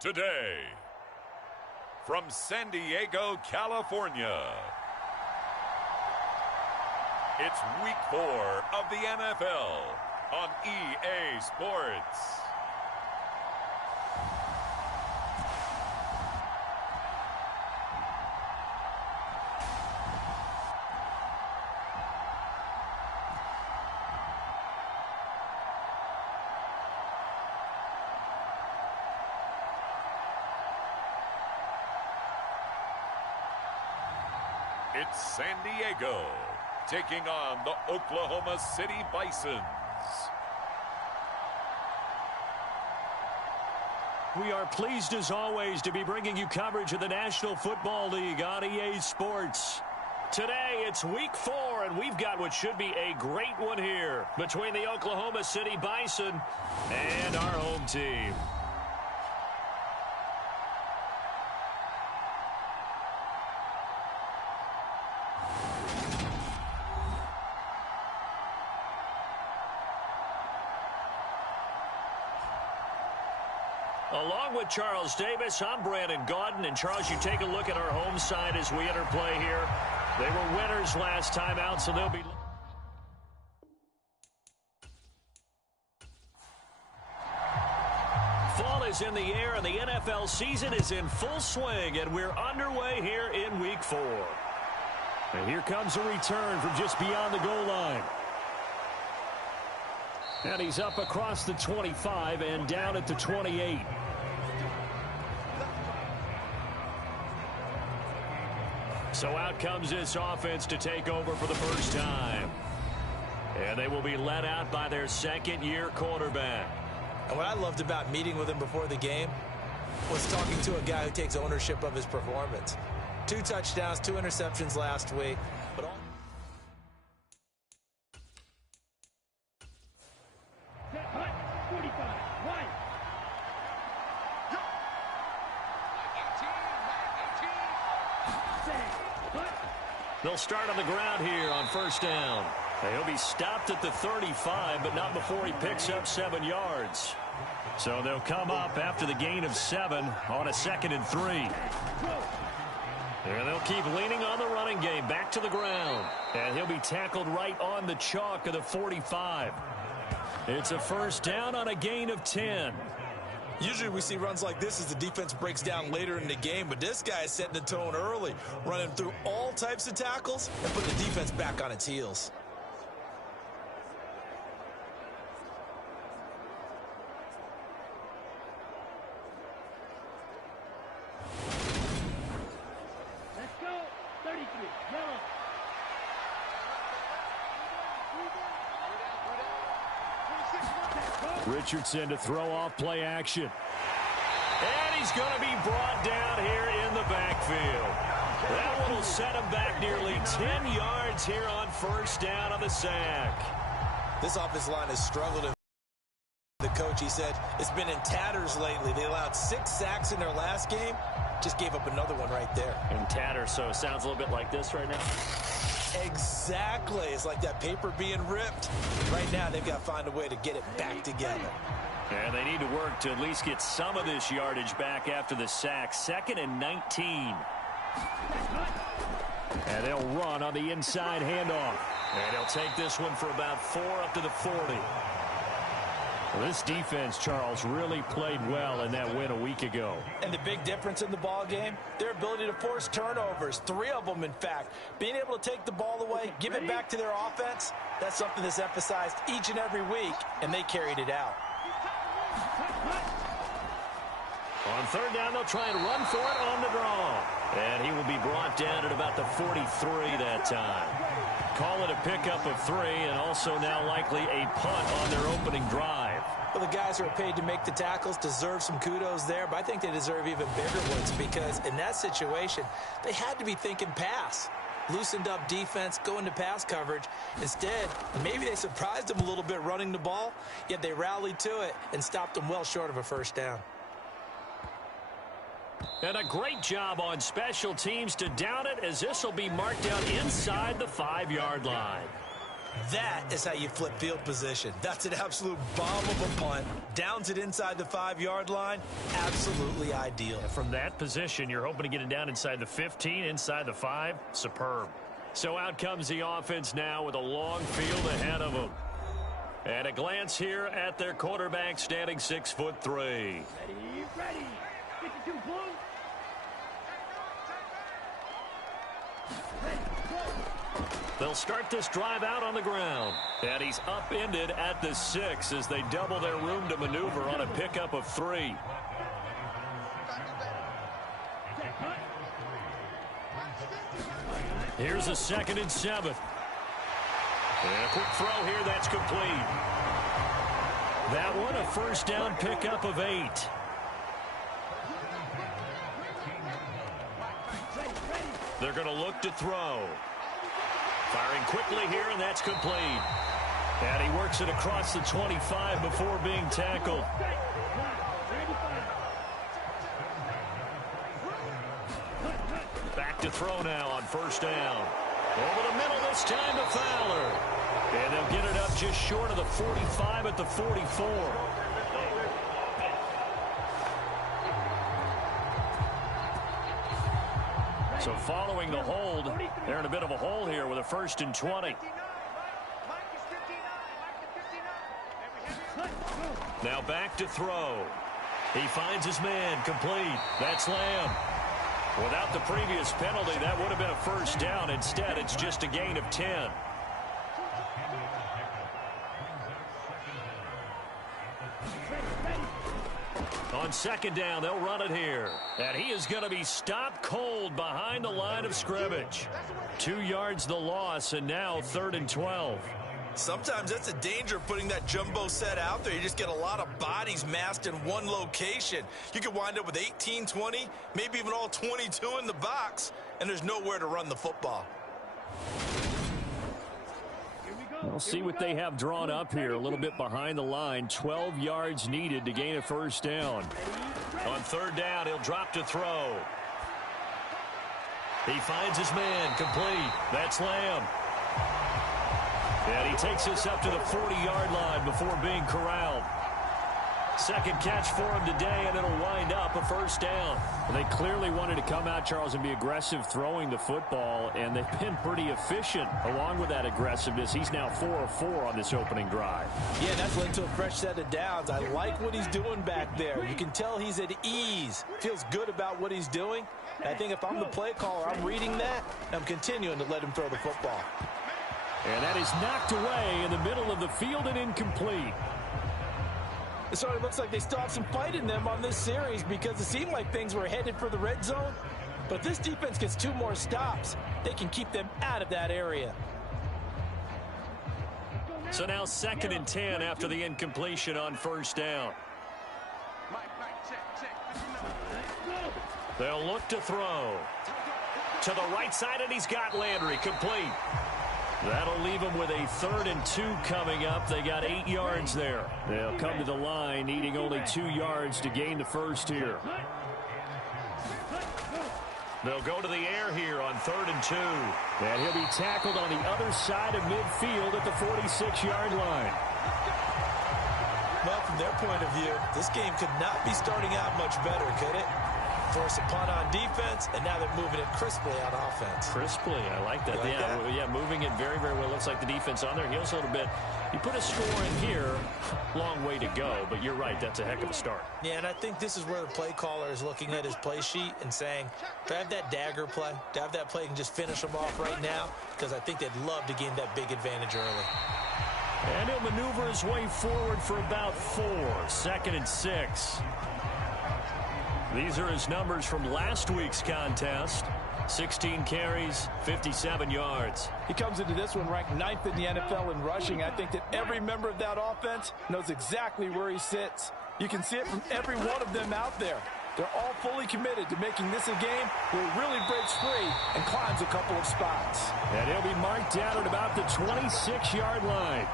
Today, from San Diego, California, it's Week 4 of the NFL on EA Sports. It's San Diego taking on the Oklahoma City Bisons. We are pleased as always to be bringing you coverage of the National Football League on EA Sports. Today it's Week 4 and we've got what should be a great one here between the Oklahoma City Bison and our home team. Along with Charles Davis, I'm Brandon Gaudin. And Charles, you take a look at our home side as we enter play here. They were winners last time out, so they'll be... Fall is in the air, and the NFL season is in full swing, and we're underway here in Week 4. And here comes a return from just beyond the goal line. And he's up across the 25 and down at the 28. So out comes this offense to take over for the first time. And they will be led out by their second-year quarterback. And what I loved about meeting with him before the game was talking to a guy who takes ownership of his performance. 2 touchdowns, 2 interceptions last week. But all... They'll start on the ground here on first down. He'll be stopped at the 35, but not before he picks up 7 yards. So they'll come up after the gain of 7 on a 2nd and 3. And they'll keep leaning on the running game back to the ground. And he'll be tackled right on the chalk of the 45. It's a first down on a gain of 10. Usually we see runs like this as the defense breaks down later in the game, but this guy is setting the tone early, running through all types of tackles and putting the defense back on its heels. Let's go. 33. Yellow. Richardson to throw off play action. And he's going to be brought down here in the backfield. That one will set him back nearly 10 yards here on first down on the sack. This offensive line has struggled. The coach, he said, it's been in tatters lately. They allowed 6 sacks in their last game. Just gave up another one right there. In tatters, so it sounds a little bit like this right now. Exactly. It's like that paper being ripped. Right now, they've got to find a way to get it back together. And they need to work to at least get some of this yardage back after the sack. 2nd and 19. And they'll run on the inside handoff. And he'll take this one for about 4 up to the 40. Well, this defense, Charles, really played well in that win a week ago. And the big difference in the ball game, their ability to force turnovers, 3 of them, in fact. Being able to take the ball away, give it back to their offense, that's something that's emphasized each and every week, and they carried it out. On third down, they'll try and run for it on the draw. And he will be brought down at about the 43 that time. Call it a pickup of 3 and also now likely a punt on their opening drive. Well, the guys who are paid to make the tackles deserve some kudos there, but I think they deserve even bigger ones because in that situation, they had to be thinking pass. Loosened up defense, going to pass coverage. Instead, maybe they surprised them a little bit running the ball, yet they rallied to it and stopped them well short of a first down. And a great job on special teams to down it as this will be marked down inside the 5-yard line. That is how you flip field position. That's an absolute bomb of a punt. Downs it inside the 5-yard line. Absolutely ideal. From that position, you're hoping to get it down inside the 15, inside the 5. Superb. So out comes the offense now with a long field ahead of them. And a glance here at their quarterback, standing 6'3". Ready. 52 blue. They'll start this drive out on the ground. And he's upended at the 6 as they double their room to maneuver on a pickup of 3. Here's a 2nd and 7. And a quick throw here, that's complete. That one, a first down pickup of 8. They're going to look to throw. Firing quickly here, and that's complete. And he works it across the 25 before being tackled. Back to throw now on first down. Over the middle this time to Fowler. And they'll get it up just short of the 45 at the 44. So following the hold, they're in a bit of a hole here with a 1st and 20. Now back to throw. He finds his man, complete. That's Lamb. Without the previous penalty, that would have been a first down. Instead, it's just a gain of 10. On 2nd down, they'll run it here. And he is going to be stopped cold behind the line of scrimmage. 2 yards the loss, and now 3rd and 12. Sometimes that's a danger of putting that jumbo set out there. You just get a lot of bodies massed in one location. You could wind up with 18, 20, maybe even all 22 in the box, and there's nowhere to run the football. We'll see what they have drawn up here. A little bit behind the line. 12 yards needed to gain a first down. On 3rd down, he'll drop to throw. He finds his man, complete. That's Lamb. And he takes us up to the 40-yard line before being corralled. 2nd catch for him today, and it'll wind up a first down. They clearly wanted to come out, Charles, and be aggressive throwing the football, and they've been pretty efficient along with that aggressiveness. He's now 4 of 4 on this opening drive. Yeah, that's led to a fresh set of downs. I like what he's doing back there. You can tell he's at ease. Feels good about what he's doing. I think if I'm the play caller, I'm reading that, and I'm continuing to let him throw the football. And that is knocked away in the middle of the field and incomplete. It sort of looks like they still have some fight in them on this series because it seemed like things were headed for the red zone. But if this defense gets 2 more stops, they can keep them out of that area. So now 2nd and 10 after the incompletion on first down. They'll look to throw. To the right side, and he's got Landry, complete. That'll leave them with a 3rd and 2 coming up. They got 8 yards there. They'll come to the line, needing only 2 yards to gain the first here. They'll go to the air here on 3rd and 2. And he'll be tackled on the other side of midfield at the 46-yard line. Well, from their point of view, this game could not be starting out much better, could it? Force a punt on defense, and now they're moving it crisply on offense. Crisply, I like that. Yeah, moving it very, very well. Looks like the defense on their heels a little bit. You put a score in here, long way to go, but you're right, that's a heck of a start. Yeah, and I think this is where the play caller is looking at his play sheet and saying, do I have that dagger play? Do I have that play and just finish them off right now? Because I think they'd love to gain that big advantage early. And he'll maneuver his way forward for about 4. 2nd and 6. These are his numbers from last week's contest. 16 carries, 57 yards. He comes into this one ranked 9th in the NFL in rushing. I think that every member of that offense knows exactly where he sits. You can see it from every one of them out there. They're all fully committed to making this a game where he really breaks free and climbs a couple of spots. And he'll be marked down at about the 26-yard line.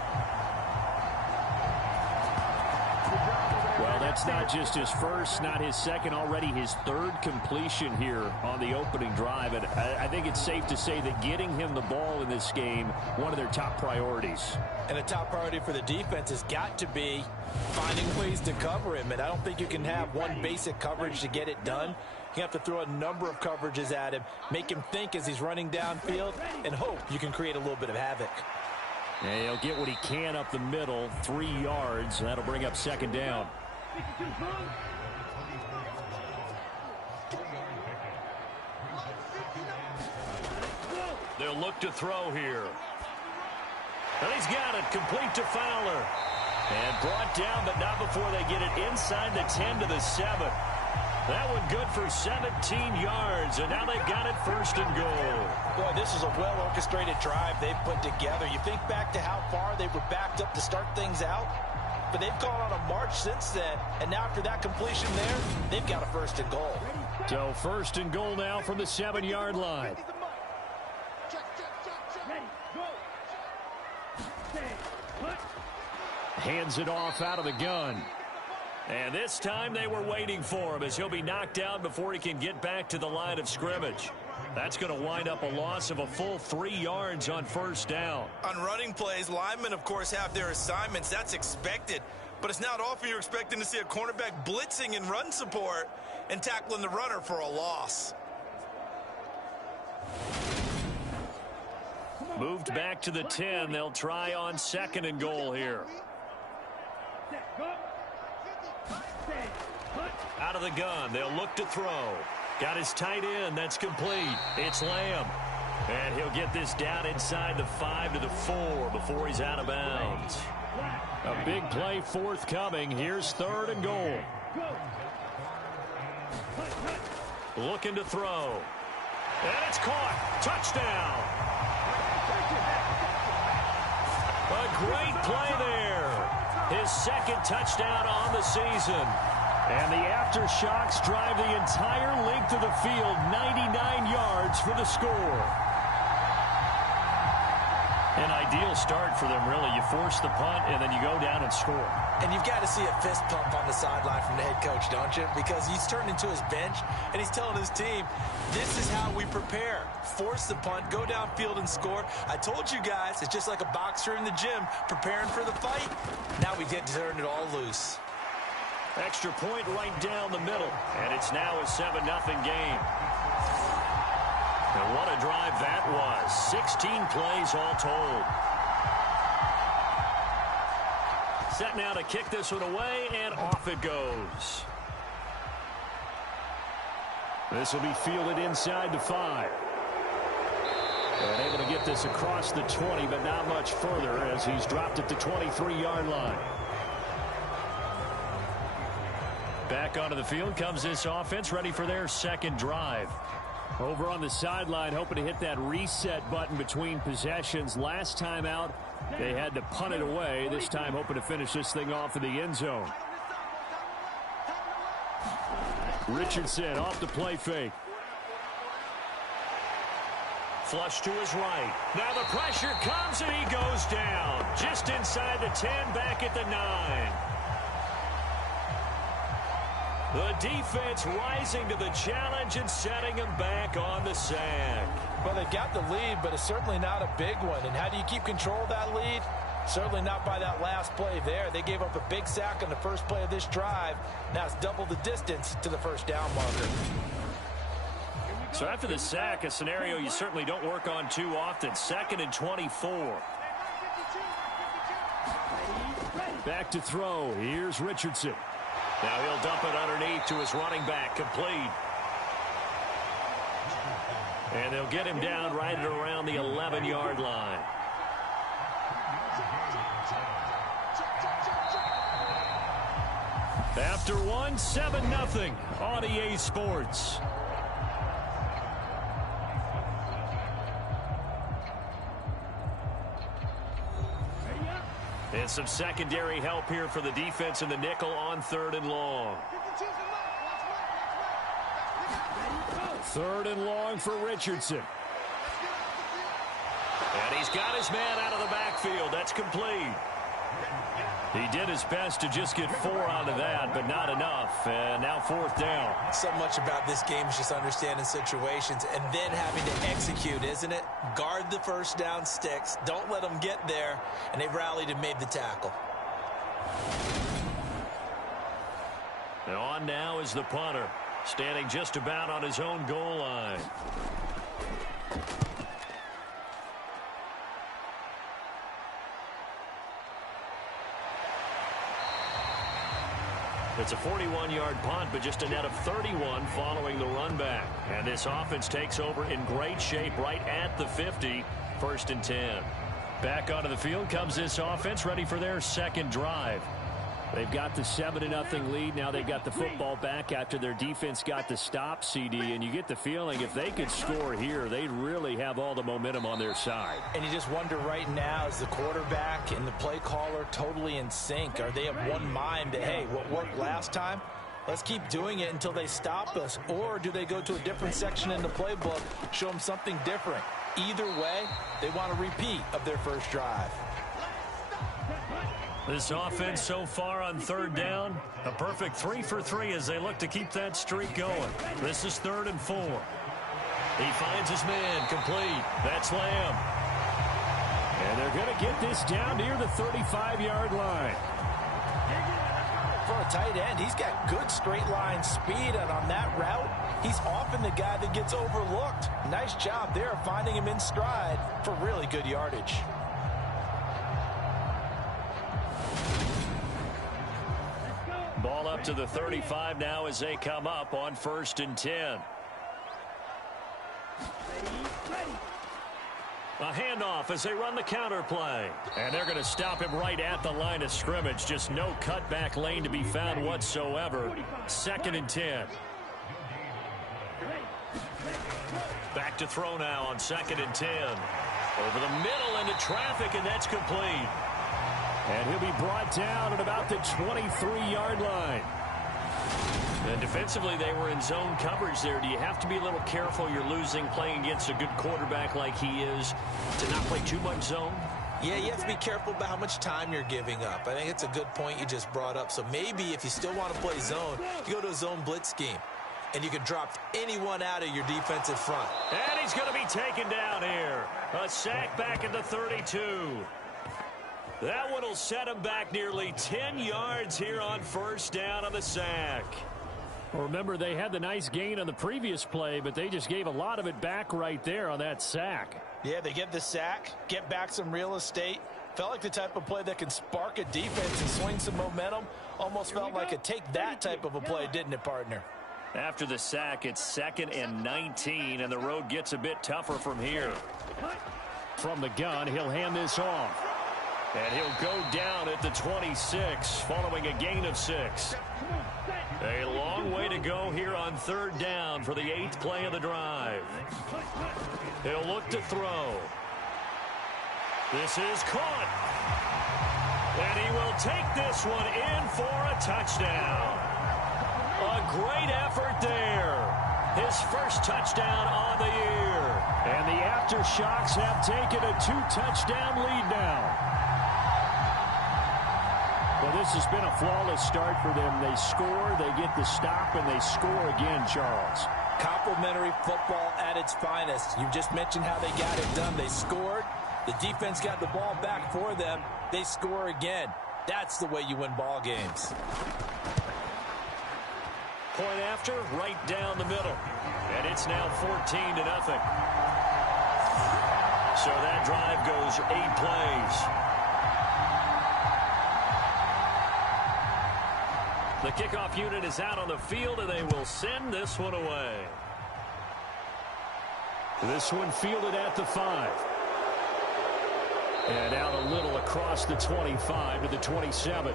Well, that's not just his first, not his second, already his third completion here on the opening drive. And I think it's safe to say that getting him the ball in this game, one of their top priorities. And a top priority for the defense has got to be finding ways to cover him. And I don't think you can have one basic coverage to get it done. You have to throw a number of coverages at him, make him think as he's running downfield, and hope you can create a little bit of havoc. And he'll get what he can up the middle, 3 yards. That'll bring up second down. They'll look to throw here. And he's got it, complete to Fowler. And brought down, but not before they get it inside the 10 to the 7. That one good for 17 yards, and now they've got it first and goal. Boy, this is a well-orchestrated drive they've put together. You think back to how far they were backed up to start things out, but they've gone on a march since then, and now after that completion there, they've got a first and goal. So first and goal now from the 7-yard line. Hands it off out of the gun. And this time they were waiting for him as he'll be knocked down before he can get back to the line of scrimmage. That's going to wind up a loss of a full 3 yards on first down. On running plays, linemen, of course, have their assignments. That's expected. But it's not often you're expecting to see a cornerback blitzing in run support and tackling the runner for a loss. Moved back to the 10. They'll try on second and goal here. Out of the gun, they'll look to throw. Got his tight end, that's complete. It's Lamb. And he'll get this down inside the 5 to the 4 before he's out of bounds. A big play forthcoming. Here's third and goal. Looking to throw. And it's caught. Touchdown. A great play there. His second touchdown on the season. And the aftershocks drive the entire length of the field, 99 yards for the score. An ideal start for them, really. You force the punt, and then you go down and score. And you've got to see a fist pump on the sideline from the head coach, don't you? Because he's turned into his bench, and he's telling his team, this is how we prepare. Force the punt, go downfield and score. I told you guys, it's just like a boxer in the gym preparing for the fight. Now we get to turn it all loose. Extra point right down the middle, and it's now a 7-0 game. And what a drive that was. 16 plays all told. Set now to kick this one away, and off it goes. This will be fielded inside the 5. And able to get this across the 20, but not much further as he's dropped at the 23-yard line. Back onto the field comes this offense, ready for their second drive. Over on the sideline, hoping to hit that reset button between possessions. Last time out, they had to punt it away. This time, hoping to finish this thing off in the end zone. Richardson off the play fake. Flush to his right. Now the pressure comes, and he goes down. Just inside the 10, back at the 9. The defense rising to the challenge and setting him back on the sack. Well, they got the lead, but it's certainly not a big one. And how do you keep control of that lead? Certainly not by that last play there. They gave up a big sack on the first play of this drive. Now it's double the distance to the first down marker. So after the sack, a scenario you certainly don't work on too often. 2nd and 24. Back to throw. Here's Richardson. Now he'll dump it underneath to his running back, complete. And they'll get him down right at around the 11-yard line. After one, 7-0 on EA Sports. And some secondary help here for the defense in the nickel on 3rd and long. 3rd and long for Richardson. And he's got his man out of the backfield. That's complete. He did his best to just get 4 out of that, but not enough. And now 4th down. So much about this game is just understanding situations and then having to execute, isn't it? Guard the first down sticks. Don't let them get there. And they rallied and made the tackle. And on now is the punter, standing just about on his own goal line. It's a 41-yard punt, but just a net of 31 following the run back. And this offense takes over in great shape right at the 50, 1st and 10. Back onto the field comes this offense, ready for their second drive. They've got the 7-0 lead. Now they've got the football back after their defense got the stop, CD. And you get the feeling if they could score here, they'd really have all the momentum on their side. And you just wonder right now, is the quarterback and the play caller totally in sync? Are they of one mind that, hey, what worked last time, let's keep doing it until they stop us? Or do they go to a different section in the playbook, show them something different? Either way, they want a repeat of their first drive. This offense so far on 3rd down, a perfect 3 for 3 as they look to keep that streak going. This is 3rd and 4. He finds his man, complete. That's Lamb. And they're going to get this down near the 35-yard line. For a tight end, he's got good straight line speed, and on that route, he's often the guy that gets overlooked. Nice job there finding him in stride for really good yardage. Ball up to the 35 now as they come up on 1st and 10. A handoff as they run the counter play. And they're going to stop him right at the line of scrimmage. Just no cutback lane to be found whatsoever. 2nd and 10. Back to throw now on 2nd and 10. Over the middle into traffic, and that's complete. And he'll be brought down at about the 23-yard line. And defensively, they were in zone coverage there. Do you have to be a little careful? You're losing playing against a good quarterback like he is to not play too much zone? Yeah, you have to be careful about how much time you're giving up. I think it's a good point you just brought up. So maybe if you still want to play zone, you go to a zone blitz scheme. And you can drop anyone out of your defensive front. And he's going to be taken down here. A sack back at the 32. That one will set him back nearly 10 yards here on 1st down on the sack. Well, remember, they had the nice gain on the previous play, but they just gave a lot of it back right there on that sack. Yeah, they get the sack, get back some real estate. Felt like the type of play that can spark a defense and swing some momentum. Almost felt like a take-that type of a play, didn't it, partner? After the sack, it's 2nd and 19, and the road gets a bit tougher from here. From the gun, he'll hand this off. And he'll go down at the 26 following a gain of 6. A long way to go here on 3rd down for the 8th play of the drive. He'll look to throw. This is caught. And he will take this one in for a touchdown. A great effort there. His first touchdown on the year. And the Aftershocks have taken a 2-touchdown lead now. Well, this has been a flawless start for them. They score, they get the stop, and they score again, Charles. Complimentary football at its finest. You just mentioned how they got it done. They scored. The defense got the ball back for them. They score again. That's the way you win ball games. Point after, right down the middle. And it's now 14-0. So that drive goes 8 plays. The kickoff unit is out on the field, and they will send this one away. This one fielded at the 5. And out a little across the 25 to the 27.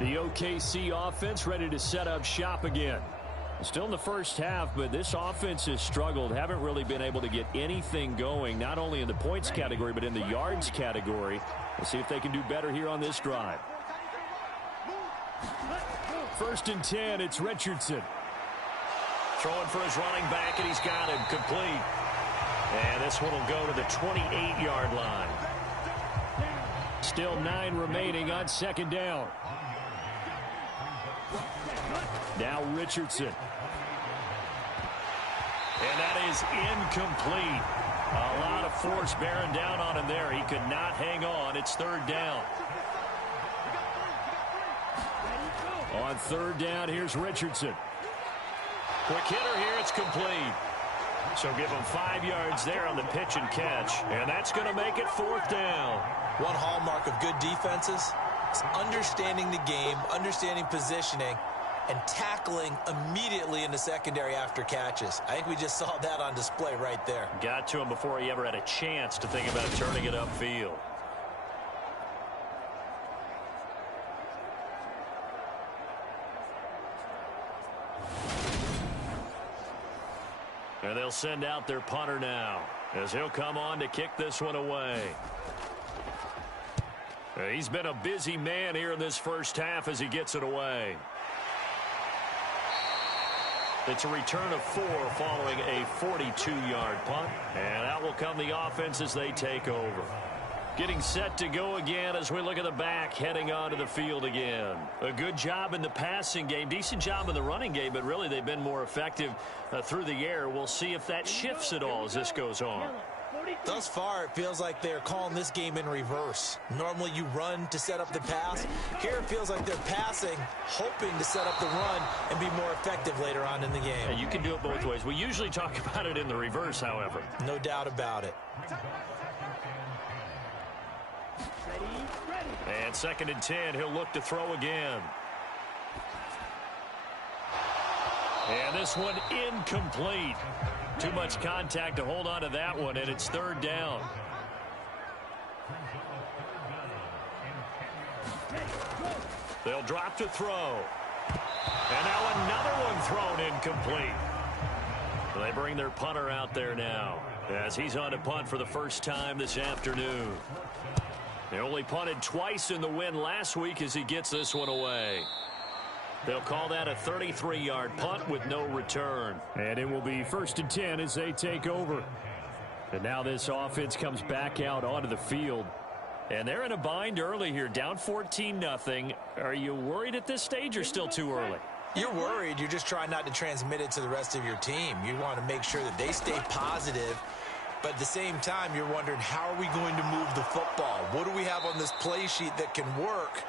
The OKC offense ready to set up shop again. Still in the first half, but this offense has struggled. Haven't really been able to get anything going, not only in the points category, but in the yards category. We'll see if they can do better here on this drive. 1st and 10, it's Richardson. Throwing for his running back, and he's got him complete. And this one will go to the 28-yard line. Still 9 remaining on second down. Now Richardson. And that is incomplete. A lot of force bearing down on him there. He could not hang on. It's third down. On third down, here's Richardson. Quick hitter here. It's complete. So give him 5 yards there on the pitch and catch. And that's going to make it fourth down. One hallmark of good defenses is understanding the game, understanding positioning, and tackling immediately in the secondary after catches. I think we just saw that on display right there. Got to him before he ever had a chance to think about turning it upfield. And they'll send out their punter now as he'll come on to kick this one away. He's been a busy man here in this first half as he gets it away. It's a return of 4 following a 42-yard punt. And out will come the offense as they take over. Getting set to go again as we look at the back, heading onto the field again. A good job in the passing game, decent job in the running game, but really they've been more effective through the air. We'll see if that shifts at all as this goes on. Thus far, it feels like they're calling this game in reverse. Normally you run to set up the pass. Here it feels like they're passing, hoping to set up the run and be more effective later on in the game. Yeah, you can do it both ways. We usually talk about it in the reverse, however. No doubt about it. And second and 10, he'll look to throw again. And this one incomplete. Too much contact to hold on to that one, and it's third down. They'll drop to throw. And now another one thrown incomplete. They bring their punter out there now as he's on to punt for the first time this afternoon. They only punted twice in the win last week as he gets this one away. They'll call that a 33-yard punt with no return. And it will be first and 10 as they take over. And now this offense comes back out onto the field. And they're in a bind early here, down 14-0. Are you worried at this stage or still too early? You're worried. You're just trying not to transmit it to the rest of your team. You want to make sure that they stay positive. But at the same time, you're wondering, how are we going to move the football? What do we have on this play sheet that can work?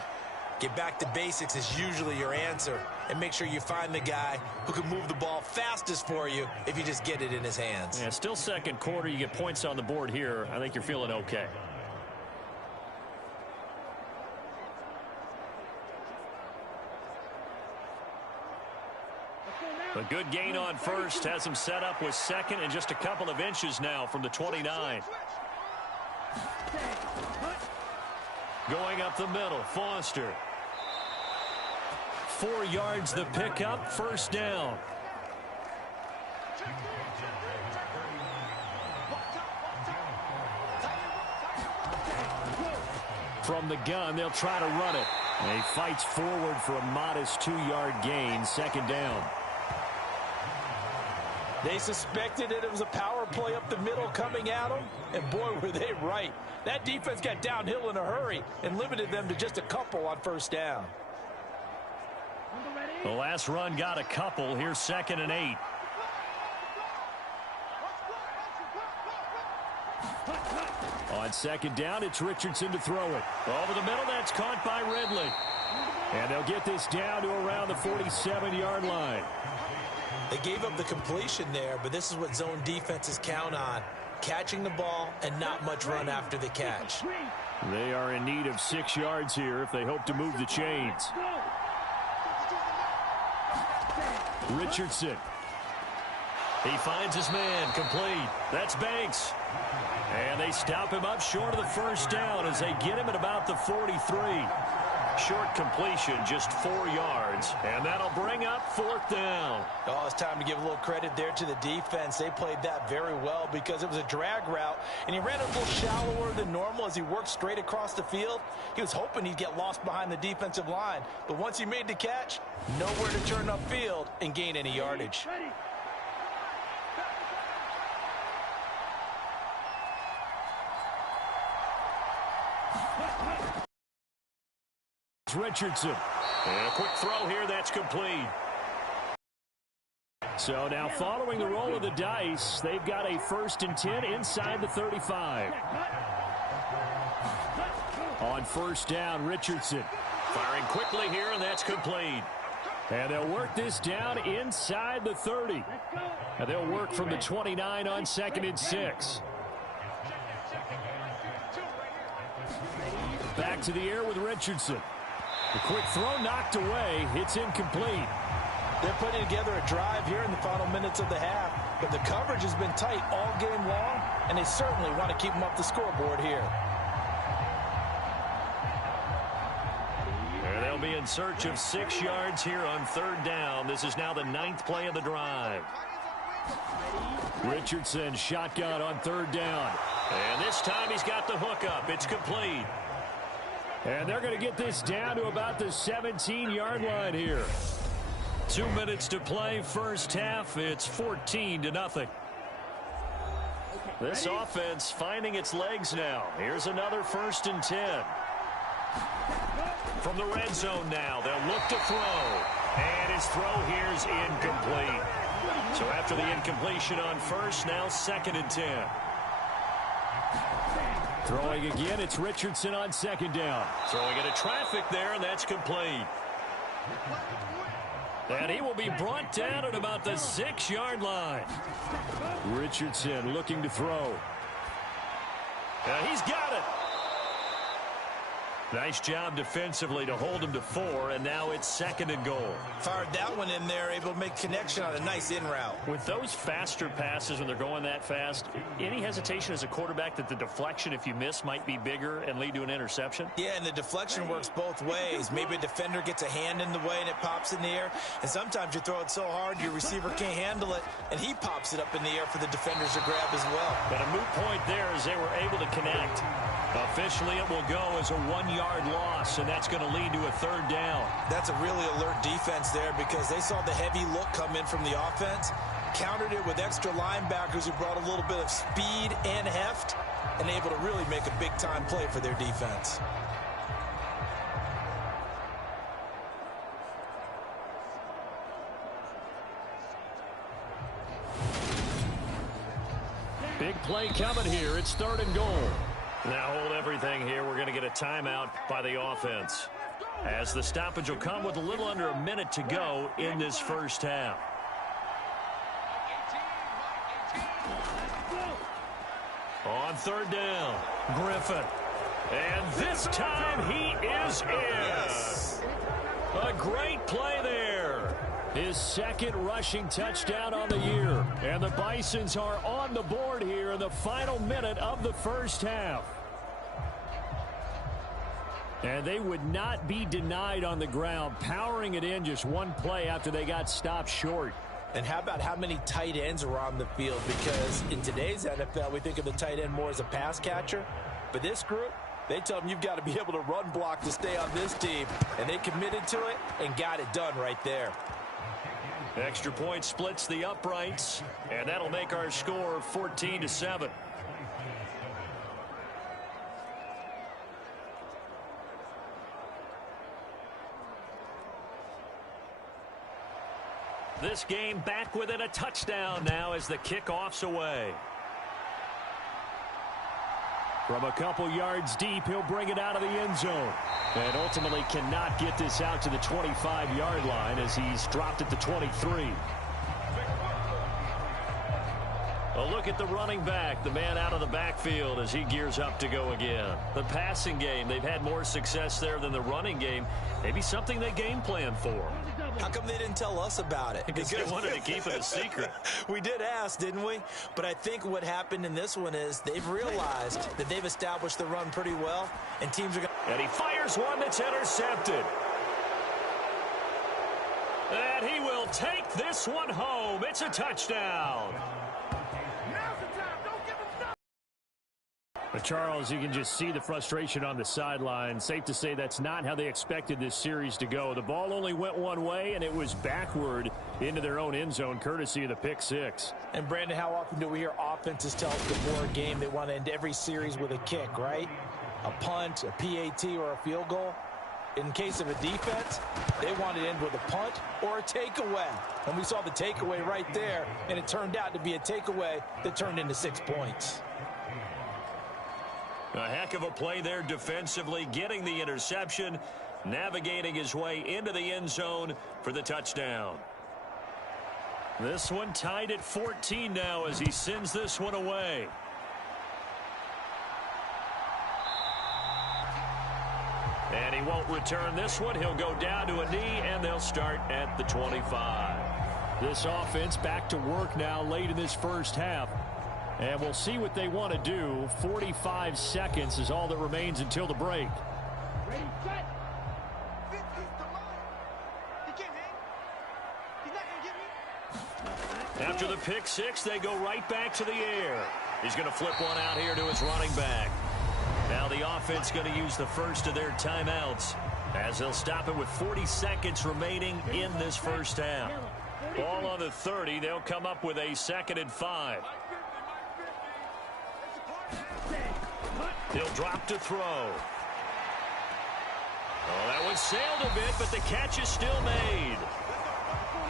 Get back to basics is usually your answer. And make sure you find the guy who can move the ball fastest for you if you just get it in his hands. Yeah, still second quarter. You get points on the board here. I think you're feeling okay. A good gain on first has him set up with second and just a couple of inches now from the 29. Going up the middle, Foster. 4 yards the pickup, first down. From the gun, they'll try to run it. And he fights forward for a modest 2-yard gain, second down. They suspected it was a power play up the middle coming at them, and boy, were they right. That defense got downhill in a hurry and limited them to just a couple on first down. The last run got a couple. Here's second and 8. On second down, it's Richardson to throw it. Over the middle, that's caught by Ridley. And they'll get this down to around the 47-yard line. They gave up the completion there, but this is what zone defenses count on. Catching the ball and not much run after the catch. They are in need of 6 yards here if they hope to move the chains. Richardson. He finds his man, complete. That's Banks. And they stop him up short of the first down as they get him at about the 43. Short completion, just 4 yards, and that'll bring up fourth down. Oh, it's time to give a little credit there to the defense. They played that very well because it was a drag route, and he ran a little shallower than normal as he worked straight across the field. He was hoping he'd get lost behind the defensive line, but once he made the catch, nowhere to turn upfield and gain any yardage. Richardson. And a quick throw here that's complete. So now following the roll of the dice, they've got a 1st and 10 inside the 35. On 1st down, Richardson firing quickly here, and that's complete. And they'll work this down inside the 30. And they'll work from the 29 on 2nd and 6. Back to the air with Richardson. The quick throw knocked away. It's incomplete. They're putting together a drive here in the final minutes of the half, but the coverage has been tight all game long, and they certainly want to keep them up the scoreboard here. And they'll be in search of 6 yards here on 3rd down. This is now the 9th play of the drive. Richardson shotgun on 3rd down. And this time he's got the hook up. It's complete. And they're going to get this down to about the 17-yard line here. 2 minutes to play, 1st half. It's 14-0. This offense finding its legs now. Here's another 1st and 10. From the red zone now, they'll look to throw. And his throw here's incomplete. So after the incompletion on 1st, now 2nd and 10. Throwing again, it's Richardson on 2nd down. Throwing into traffic there, and that's complete. And he will be brought down at about the 6-yard line. Richardson looking to throw. He's got it. Nice job defensively to hold him to 4, and now it's 2nd and goal. Fired that one in there, able to make connection on a nice in route. With those faster passes when they're going that fast, any hesitation as a quarterback that the deflection, if you miss, might be bigger and lead to an interception? Yeah, and the deflection works both ways. Maybe a defender gets a hand in the way and it pops in the air, and sometimes you throw it so hard your receiver can't handle it, and he pops it up in the air for the defenders to grab as well. But a moot point there as they were able to connect. Officially, it will go as a 1-yard loss, and that's going to lead to a 3rd down. That's a really alert defense there because they saw the heavy look come in from the offense, countered it with extra linebackers who brought a little bit of speed and heft, and able to really make a big-time play for their defense. Big play coming here. It's 3rd and goal. Now hold everything here. We're going to get a timeout by the offense, as the stoppage will come with a little under a minute to go in this 1st half. On 3rd down, Griffin. And this time he is in. Yes. A great play there. His 2nd rushing touchdown on the year. And the Bisons are on the board here in the final minute of the 1st half. And they would not be denied on the ground, powering it in just one play after they got stopped short. And how about how many tight ends are on the field? Because in today's NFL, we think of the tight end more as a pass catcher. But this group, they tell them you've got to be able to run block to stay on this team. And they committed to it and got it done right there. Extra point splits the uprights, and that'll make our score 14-7. This game back within a touchdown now as the kickoff's away. From a couple yards deep, he'll bring it out of the end zone. And ultimately cannot get this out to the 25-yard line as he's dropped at the 23. A look at the running back, the man out of the backfield as he gears up to go again. The passing game, they've had more success there than the running game. Maybe something they game plan for. How come they didn't tell us about it? Because they wanted to keep it a secret. We did ask, didn't we? But I think what happened in this one is they've realized that they've established the run pretty well, and teams are going to... And he fires one that's intercepted. And he will take this one home. It's a touchdown. But Charles, you can just see the frustration on the sideline. Safe to say that's not how they expected this series to go. The ball only went one way, and it was backward into their own end zone, courtesy of the pick six. And, Brandon, how often do we hear offenses tell us before a game they want to end every series with a kick, right? a punt, a PAT, or a field goal. In case of a defense, they want to end with a punt or a takeaway. And we saw the takeaway right there, and it turned out to be a takeaway that turned into 6 points. A heck of a play there defensively, getting the interception, navigating his way into the end zone for the touchdown. This one tied at 14 now as he sends this one away. And he won't return this one. He'll go down to a knee, and they'll start at the 25. This offense back to work now late in this first half. And we'll see what they want to do. 45 seconds is all that remains until the break. Ready, set. He can't hang. He's not going to get me. After the pick six, they go right back to the air. He's going to flip one out here to his running back. Now the offense going to use the first of their timeouts as they'll stop it with 40 seconds remaining in this first half. Ball on the 30. They'll come up with a 2nd and 5. He'll drop to throw. Oh, that one sailed a bit, but the catch is still made.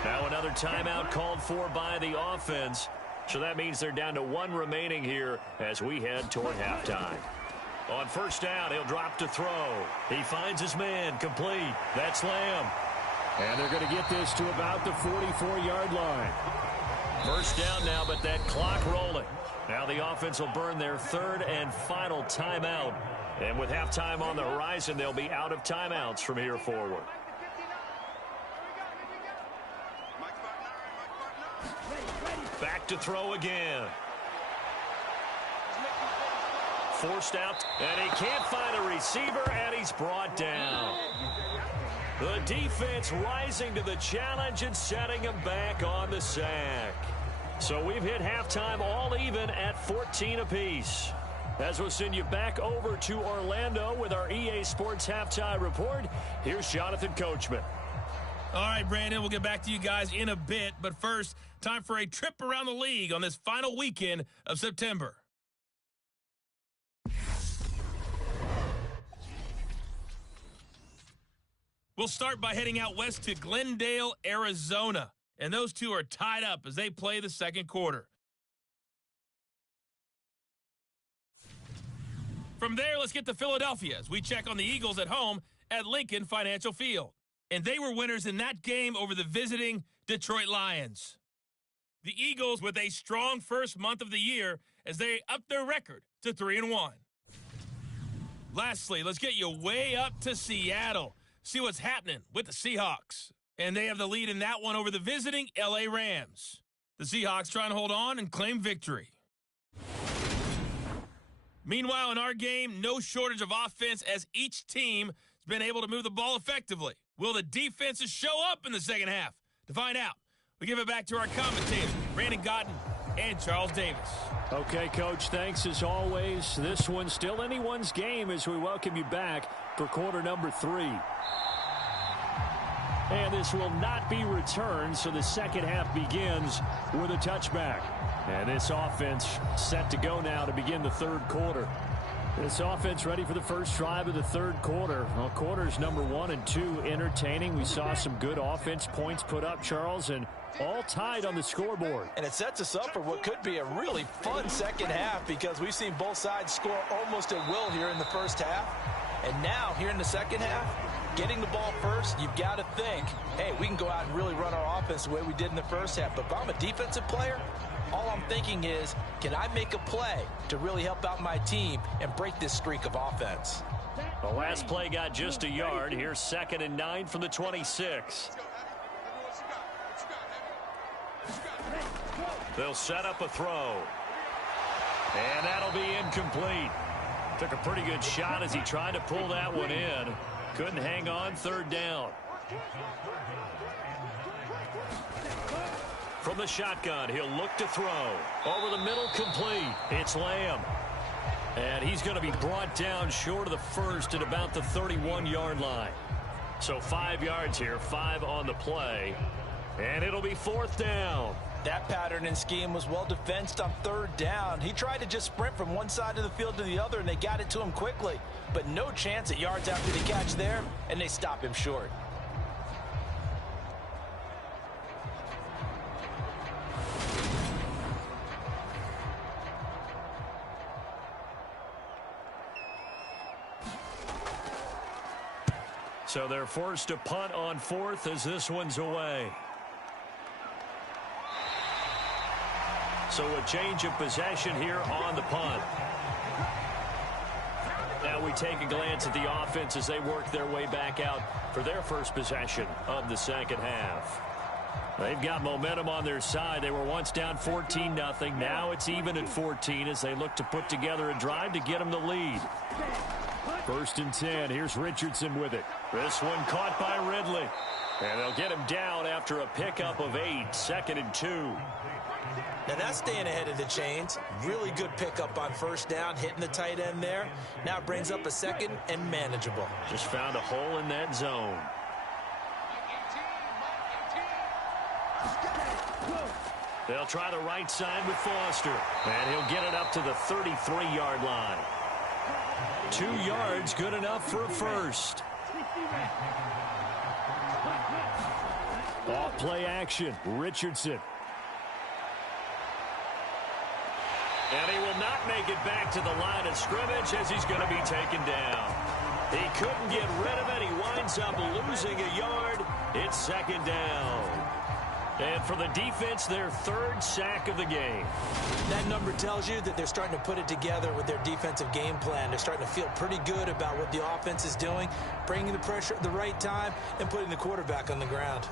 Now another timeout called for by the offense. So that means they're down to 1 remaining here as we head toward halftime. On first down, he'll drop to throw. He finds his man, complete. That's Lamb. And they're going to get this to about the 44-yard line. First down now, but that clock rolling. Now the offense will burn their 3rd and final timeout. And with halftime on the horizon, they'll be out of timeouts from here forward. Back to throw again. Forced out, and he can't find a receiver, and he's brought down. The defense rising to the challenge and setting him back on the sack. So we've hit halftime all even at 14 apiece. As we'll send you back over to Orlando with our EA Sports Halftime Report, here's Jonathan Coachman. All right, Brandon, we'll get back to you guys in a bit. But first, time for a trip around the league on this final weekend of September. We'll start by heading out west to Glendale, Arizona. And those two are tied up as they play the second quarter. From there, let's get to Philadelphia as we check on the Eagles at home at Lincoln Financial Field. And they were winners in that game over the visiting Detroit Lions. The Eagles with a strong first month of the year as they up their record to 3-1. Lastly, let's get you way up to Seattle. See what's happening with the Seahawks. And they have the lead in that one over the visiting L.A. Rams. The Seahawks trying to hold on and claim victory. Meanwhile, in our game, no shortage of offense as each team has been able to move the ball effectively. Will the defenses show up in the second half? To find out, we give it back to our commentators, Brandon Godden and Charles Davis. Okay, Coach, thanks as always. This one's still anyone's game as we welcome you back for quarter number 3. And this will not be returned, so the second half begins with a touchback. And this offense set to go now to begin the third quarter. This offense ready for the first drive of the third quarter. Well, quarters number 1 and 2 entertaining. We saw some good offense points put up, Charles, and all tied on the scoreboard. And it sets us up for what could be a really fun second half because we've seen both sides score almost at will here in the first half. And now, here in the second half, getting the ball first, you've got to think, hey, we can go out and really run our offense the way we did in the first half. But if I'm a defensive player, all I'm thinking is, can I make a play to really help out my team and break this streak of offense? The last play got just a yard. Here's 2nd and 9 from the 26. They'll set up a throw. And that'll be incomplete. Took a pretty good shot as he tried to pull that one in. Couldn't hang on, 3rd down. From the shotgun, he'll look to throw. Over the middle, complete. It's Lamb. And he's going to be brought down short of the first at about the 31-yard line. So 5 yards here, 5 on the play. And it'll be 4th down. That pattern and scheme was well defensed on third down. He tried to just sprint from one side of the field to the other, and they got it to him quickly. But no chance at yards after the catch there, and they stop him short. So they're forced to punt on fourth as this one's away. So a change of possession here on the punt. Now we take a glance at the offense as they work their way back out for their first possession of the second half. They've got momentum on their side. They were once down 14-0. Now it's even at 14 as they look to put together a drive to get them the lead. 1st and 10. Here's Richardson with it. This one caught by Ridley. And they'll get him down after a pickup of 8. 2nd and 2. Now that's staying ahead of the chains. Really good pickup on first down, hitting the tight end there. Now it brings up a 2nd and manageable. Just found a hole in that zone. They'll try the right side with Foster. And he'll get it up to the 33-yard line. 2 yards, good enough for a first. Off play action, Richardson. And he will not make it back to the line of scrimmage as he's going to be taken down. He couldn't get rid of it. He winds up losing a yard. It's 2nd down. And for the defense, their 3rd sack of the game. That number tells you that they're starting to put it together with their defensive game plan. They're starting to feel pretty good about what the offense is doing, bringing the pressure at the right time, and putting the quarterback on the ground.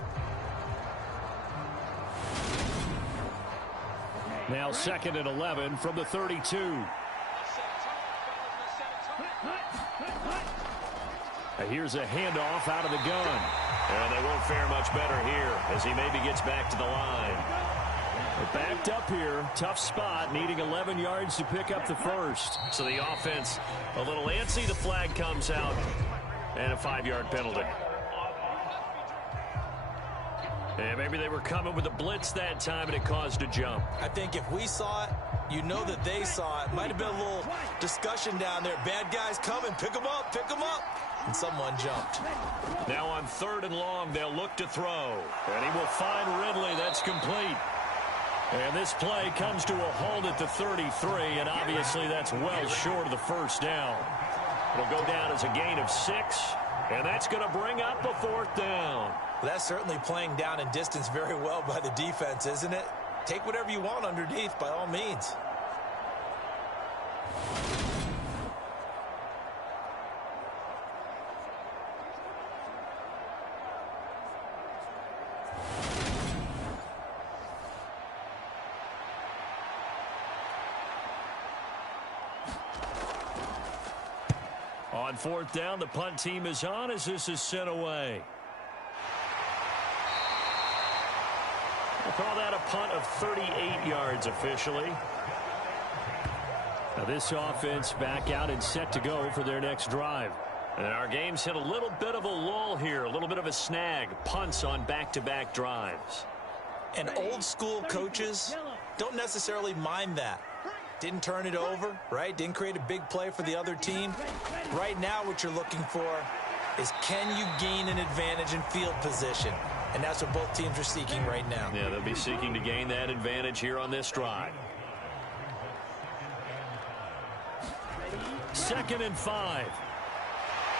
Now 2nd and 11 from the 32. And here's a handoff out of the gun. And they won't fare much better here as he maybe gets back to the line. They're backed up here. Tough spot, needing 11 yards to pick up the first. So the offense a little antsy. The flag comes out. And a 5-yard penalty. And maybe they were coming with a blitz that time and it caused a jump. I think if we saw it, you know that they saw it. Might have been a little discussion down there. Bad guys coming. Pick them up. Pick them up. And someone jumped. Now on 3rd and long, they'll look to throw. And he will find Ridley. That's complete. And this play comes to a halt at the 33, and obviously that's well short of the first down. It'll go down as a gain of 6, and that's going to bring up a 4th down. Well, that's certainly playing down in distance very well by the defense, isn't it? Take whatever you want underneath, by all means. On 4th down, the punt team is on as this is sent away. We'll call that a punt of 38 yards officially. Now this offense back out and set to go for their next drive. And our game's hit a little bit of a lull here, a little bit of a snag. Punts on back-to-back drives. And old school coaches don't necessarily mind that. Didn't turn it over, right? Didn't create a big play for the other team. Right now what you're looking for is can you gain an advantage in field position? And that's what both teams are seeking right now. Yeah, they'll be seeking to gain that advantage here on this drive. 2nd and 5.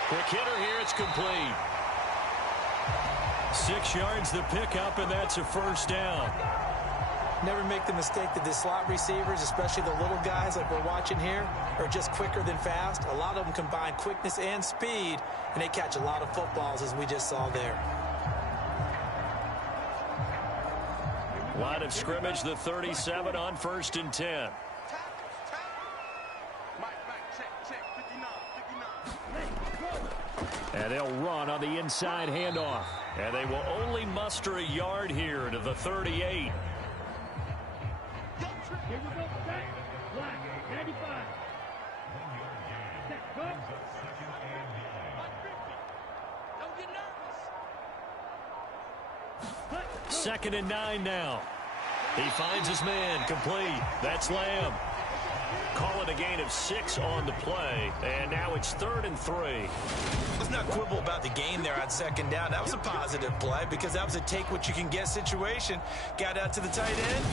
Quick hitter here, it's complete. 6 yards the pickup, and that's a first down. Never make the mistake that the slot receivers, especially the little guys like we're watching here, are just quicker than fast. A lot of them combine quickness and speed, and they catch a lot of footballs, as we just saw there. Line of scrimmage, the 37 on 1st and 10. And they'll run on the inside handoff. And they will only muster a yard here to the 38. Second and 9 now. He finds his man, complete. That's Lamb. Call it a gain of 6 on the play, and now it's 3rd and 3. Let's not quibble about the gain there on 2nd down. That was a positive play because that was a take-what-you-can-get situation. Got out to the tight end.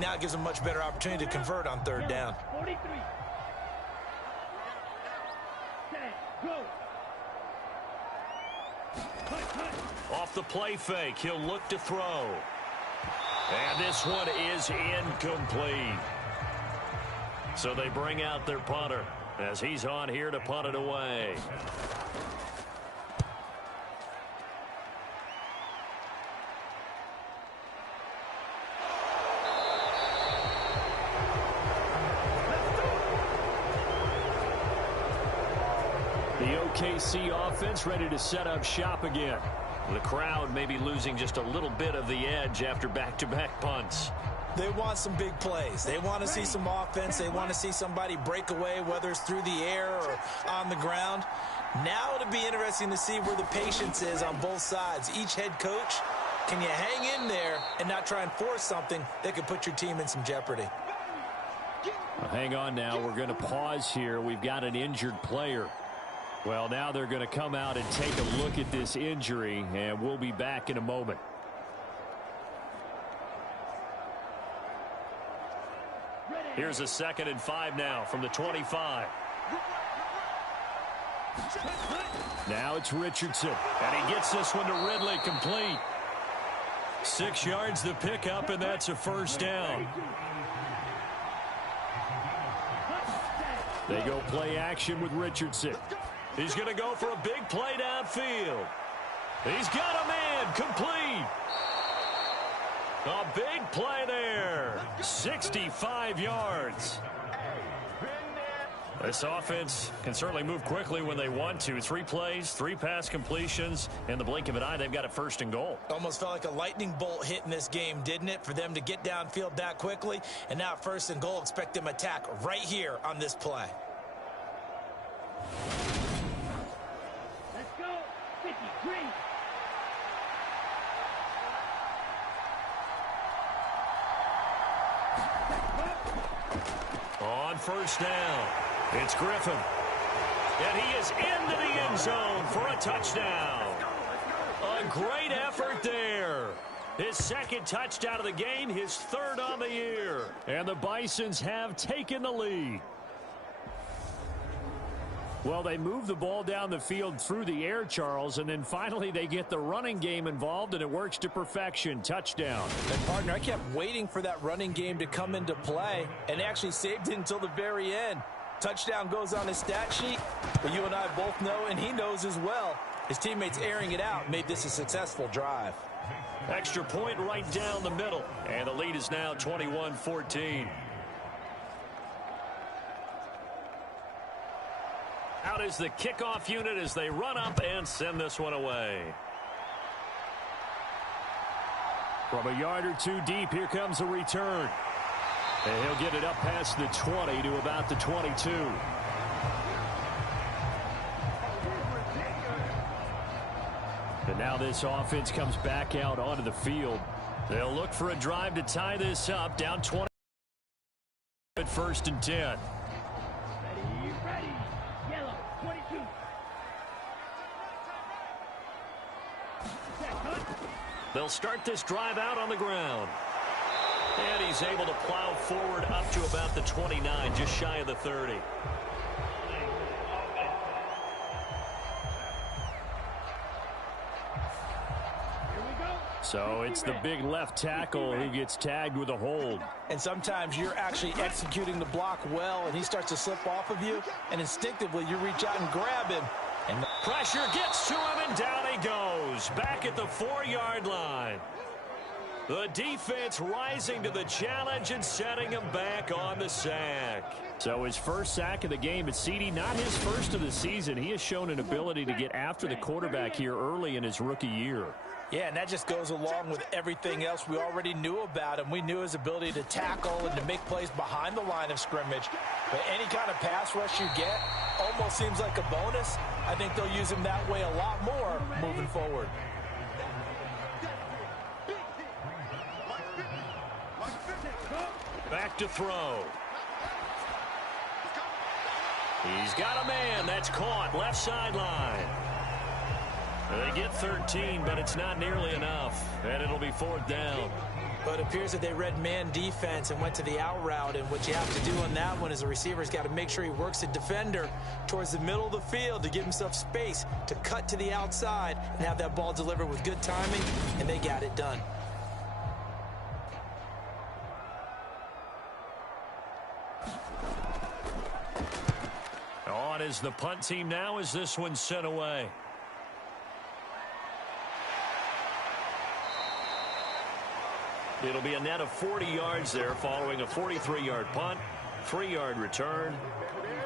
Now it gives them a much better opportunity to convert on 3rd down. 43. Off the play fake, he'll look to throw. And this one is incomplete. So they bring out their punter as he's on here to punt it away. The OKC offense ready to set up shop again. The crowd may be losing just a little bit of the edge after back-to-back punts. They want some big plays. They want to see some offense. They want to see somebody break away, whether it's through the air or on the ground. Now it'll be interesting to see where the patience is on both sides. Each head coach, can you hang in there and not try and force something that could put your team in some jeopardy? Well, hang on now. We're going to pause here. We've got an injured player. Well, now they're going to come out and take a look at this injury, and we'll be back in a moment. Here's a 2nd and 5 now from the 25. Now it's Richardson, and he gets this one to Ridley, complete. 6 yards the pickup, and that's a 1st down. They go play action with Richardson. He's going to go for a big play downfield. He's got a man, complete. A big play there. 65 yards. This offense can certainly move quickly when they want to. 3 plays, 3 pass completions. In the blink of an eye, they've got a 1st and goal. Almost felt like a lightning bolt hit in this game, didn't it? For them to get downfield that quickly. And now 1st and goal, expect them to attack right here on this play. Let's go. 53. On 1st down, it's Griffin. And he is into the end zone for a touchdown. A great effort there. His 2nd touchdown of the game, his 3rd on the year. And the Bisons have taken the lead. Well, they move the ball down the field through the air, Charles, and then finally they get the running game involved, and it works to perfection. Touchdown. And, partner, I kept waiting for that running game to come into play and actually saved it until the very end. Touchdown goes on his stat sheet, but you and I both know, and he knows as well, his teammates airing it out made this a successful drive. Extra point right down the middle, and the lead is now 21-14. Out is the kickoff unit as they run up and send this one away. From a yard or 2 deep, here comes a return. And he'll get it up past the 20 to about the 22. And now this offense comes back out onto the field. They'll look for a drive to tie this up. Down 20 at 1st and 10. Ready. Yellow. 22. They'll start this drive out on the ground. And he's able to plow forward up to about the 29, just shy of the 30. So it's the big left tackle who gets tagged with a hold. And sometimes you're actually executing the block well, and he starts to slip off of you, and instinctively you reach out and grab him. And the pressure gets to him, and down he goes. Back at the 4-yard line. The defense rising to the challenge and setting him back on the sack. So his 1st sack of the game, but CD, not his 1st of the season. He has shown an ability to get after the quarterback here early in his rookie year. Yeah, and that just goes along with everything else we already knew about him. We knew his ability to tackle and to make plays behind the line of scrimmage. But any kind of pass rush you get almost seems like a bonus. I think they'll use him that way a lot more moving forward. left to throw. He's got a man. That's caught. Left sideline. They get 13, but it's not nearly enough. And it'll be 4th down. But it appears that they read man defense and went to the out route. And what you have to do on that one is the receiver's got to make sure he works the defender towards the middle of the field to give himself space to cut to the outside and have that ball delivered with good timing. And they got it done. On is the punt team now as this one's sent away. It'll be a net of 40 yards there following a 43-yard punt, 3-yard return.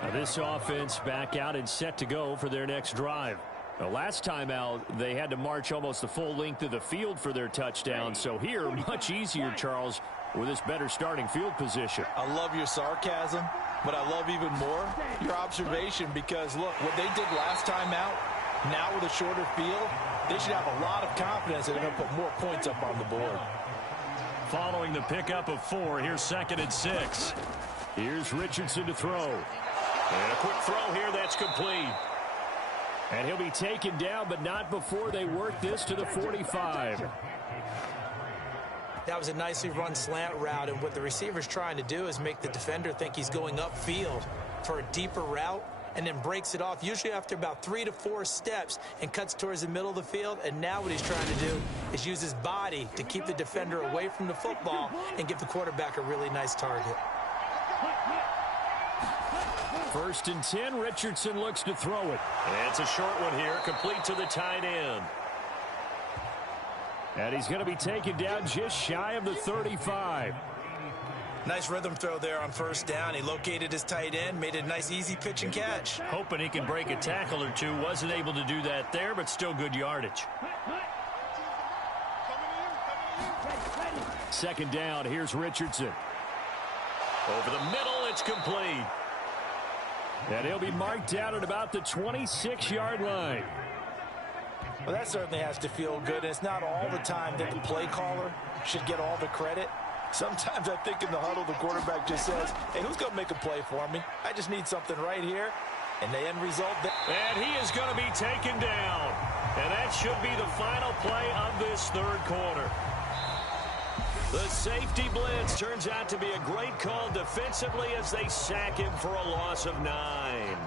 Now this offense back out and set to go for their next drive. The last time out, they had to march almost the full length of the field for their touchdown. So here, much easier, Charles, with this better starting field position. I love your sarcasm, but I love even more your observation because, look, what they did last time out, now with a shorter field, they should have a lot of confidence that they're going to put more points up on the board. Following the pickup of 4, here's 2nd and 6. Here's Richardson to throw. And a quick throw here that's complete. And he'll be taken down, but not before they work this to the 45. That was a nicely run slant route, and what the receiver's trying to do is make the defender think he's going upfield for a deeper route and then breaks it off, usually after about 3 to 4 steps, and cuts towards the middle of the field. And now what he's trying to do is use his body to keep the defender away from the football and give the quarterback a really nice target. 1st and 10, Richardson looks to throw it. And it's a short one here, complete to the tight end. And he's going to be taken down just shy of the 35. Nice rhythm throw there on 1st down. He located his tight end, made a nice easy pitch and catch. Hoping he can break a tackle or two. Wasn't able to do that there, but still good yardage. 2nd down, here's Richardson. Over the middle, it's complete. And he'll be marked down at about the 26-yard line. Well, that certainly has to feel good. It's not all the time that the play caller should get all the credit. Sometimes I think in the huddle, the quarterback just says, hey, who's going to make a play for me? I just need something right here. And the end result. And he is going to be taken down. And that should be the final play of this 3rd quarter. The safety blitz turns out to be a great call defensively as they sack him for a loss of 9.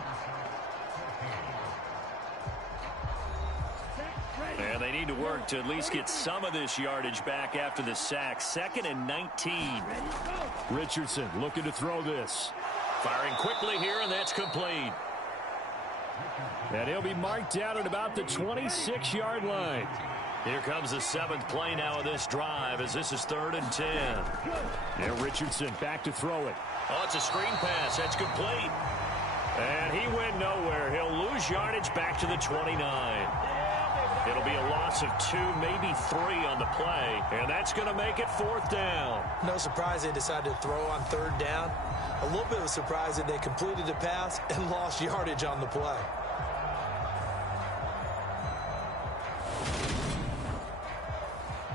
And they need to work to at least get some of this yardage back after the sack. 2nd and 19. Richardson looking to throw this. Firing quickly here, and that's complete. And he'll be marked down at about the 26-yard line. Here comes the 7th play now of this drive as this is 3rd and 10. Now Richardson back to throw it. Oh, it's a screen pass. That's complete. And he went nowhere. He'll lose yardage back to the 29. It'll be a loss of 2, maybe 3 on the play, and that's going to make it 4th down. No surprise they decided to throw on 3rd down. A little bit of a surprise that they completed the pass and lost yardage on the play.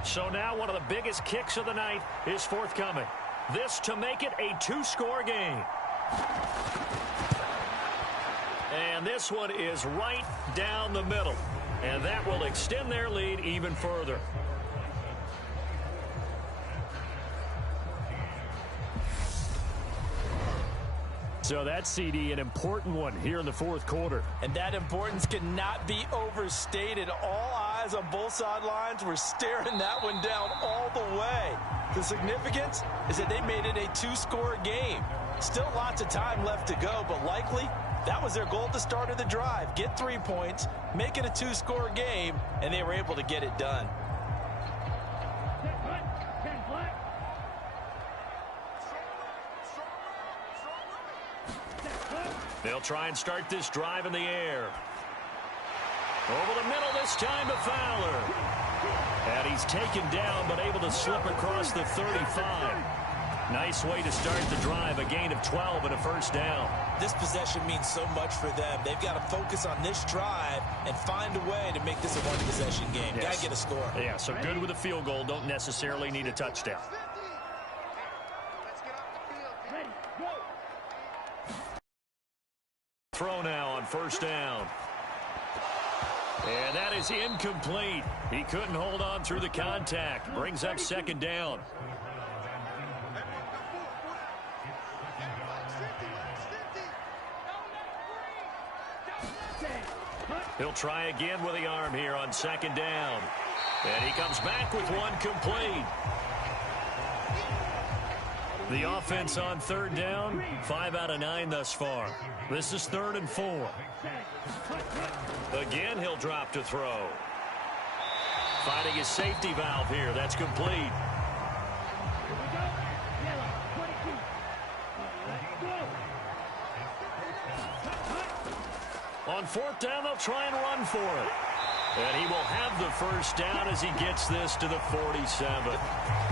So now one of the biggest kicks of the night is forthcoming. This to make it a 2-score game. And this one is right down the middle. And that will extend their lead even further. So that's, CD, an important one here in the 4th quarter. And that importance cannot be overstated. All eyes on both sidelines were staring that one down all the way. The significance is that they made it a 2-score game. Still lots of time left to go, but likely that was their goal at the start of the drive. Get 3 points, make it a 2-score game, and they were able to get it done. They'll try and start this drive in the air. Over the middle this time to Fowler. And he's taken down but able to slip across the 35. Nice way to start the drive, a gain of 12 and a 1st down. This possession means so much for them. They've got to focus on this drive and find a way to make this a one-possession game. Yes. Got to get a score. Yeah, so good with a field goal. Don't necessarily need a touchdown. first down. And that is incomplete. He couldn't hold on through the contact. Brings up second down. He'll try again with the arm here on second down. And he comes back with one complete. The offense on third down, 5 out of 9 thus far. This is 3rd and 4. Again, he'll drop to throw. Finding his safety valve here. That's complete. On 4th down, they'll try and run for it. And he will have the first down as he gets this to the 47.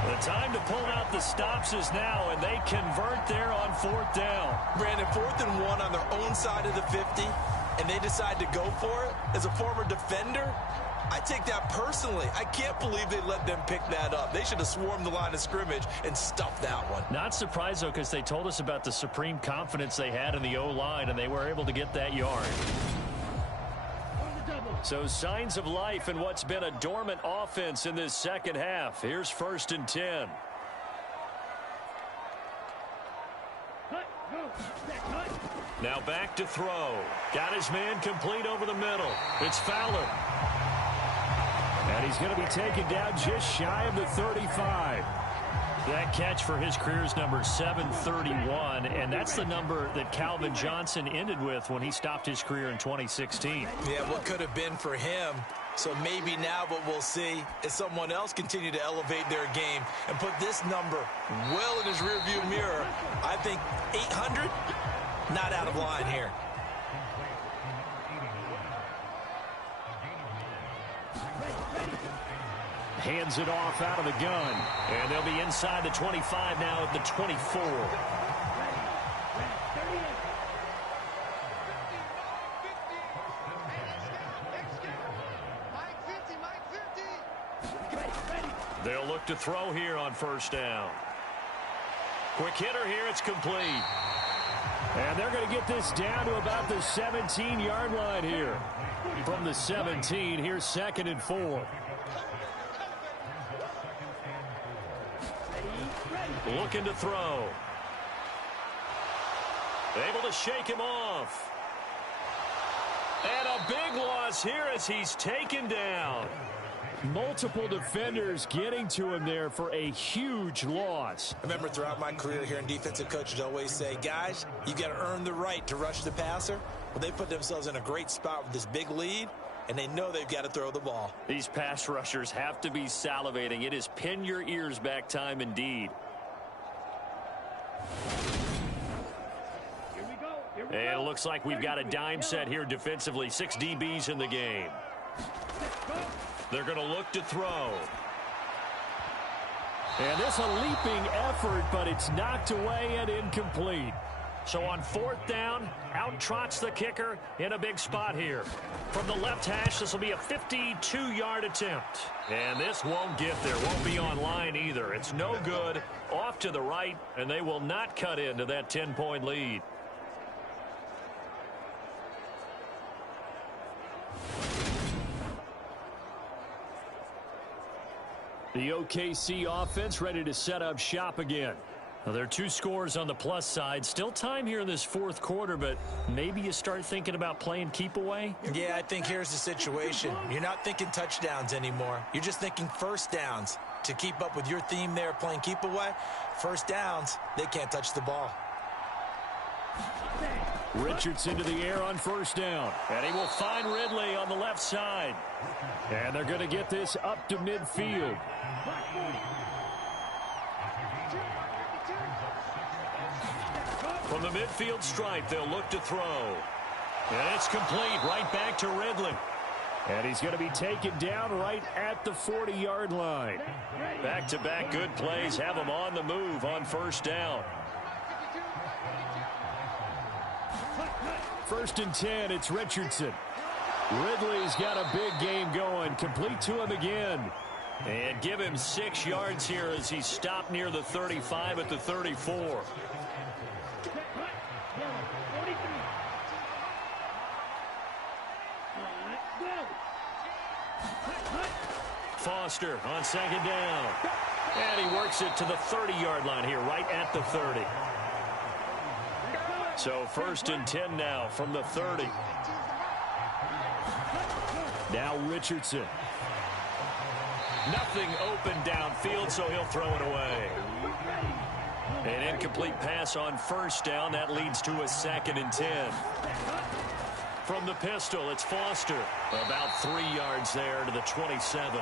The time to pull out the stops is now, and they convert there on 4th down. Brandon, 4th and 1 on their own side of the 50, and they decide to go for it. As a former defender, I take that personally. I can't believe they let them pick that up. They should have swarmed the line of scrimmage and stuffed that one. Not surprised, though, because they told us about the supreme confidence they had in the O-line, and they were able to get that yard. So signs of life in what's been a dormant offense in this second half. Here's 1st and 10. Now back to throw. Got his man complete over the middle. It's Fowler. And he's going to be taken down just shy of the 35. That catch for his career is number 731, and that's the number that Calvin Johnson ended with when he stopped his career in 2016. Yeah, what could have been for him. So maybe now what we'll see is someone else continue to elevate their game and put this number well in his rearview mirror. I think 800, not out of line here. Hands it off out of the gun. And they'll be inside the 25 now at the 24. They'll look to throw here on 1st down. Quick hitter here. It's complete. And they're going to get this down to about the 17-yard line here. From the 17, here's 2nd and 4. Looking to throw. Able to shake him off. And a big loss here as he's taken down. Multiple defenders getting to him there for a huge loss. I remember throughout my career here in defensive coaches always say, guys, you got to earn the right to rush the passer. Well, they put themselves in a great spot with this big lead, and they know they've got to throw the ball. These pass rushers have to be salivating. It is pin your ears back time indeed. And it looks like we've got a dime set here defensively. 6 DBs in the game. They're going to look to throw. And this a leaping effort, but it's knocked away and incomplete. So on 4th down, out trots the kicker in a big spot here. From the left hash, this will be a 52-yard attempt. And this won't get there, won't be on line either. It's no good, off to the right, and they will not cut into that 10-point lead. The OKC offense ready to set up shop again. Now, there are 2 scores on the plus side. Still time here in this 4th quarter, but maybe you start thinking about playing keep away? Yeah, I think here's the situation. You're not thinking touchdowns anymore. You're just thinking 1st downs. To keep up with your theme there, playing keep away, 1st downs, they can't touch the ball. Richardson to the air on 1st down. And he will find Ridley on the left side. And they're going to get this up to midfield. From the midfield stripe, they'll look to throw. And it's complete right back to Ridley. And he's going to be taken down right at the 40-yard line. Back-to-back good plays have him on the move on 1st down. 1st and 10, it's Richardson. Ridley's got a big game going. Complete to him again. And give him 6 yards here as he's stopped near the 35 at the 34. Foster on second down. And he works it to the 30-yard line here, right at the 30. So 1st and 10 now from the 30. Now Richardson. Nothing open downfield, so he'll throw it away. An incomplete pass on 1st down. That leads to a 2nd and 10. From the pistol, it's Foster. About 3 yards there to the 27.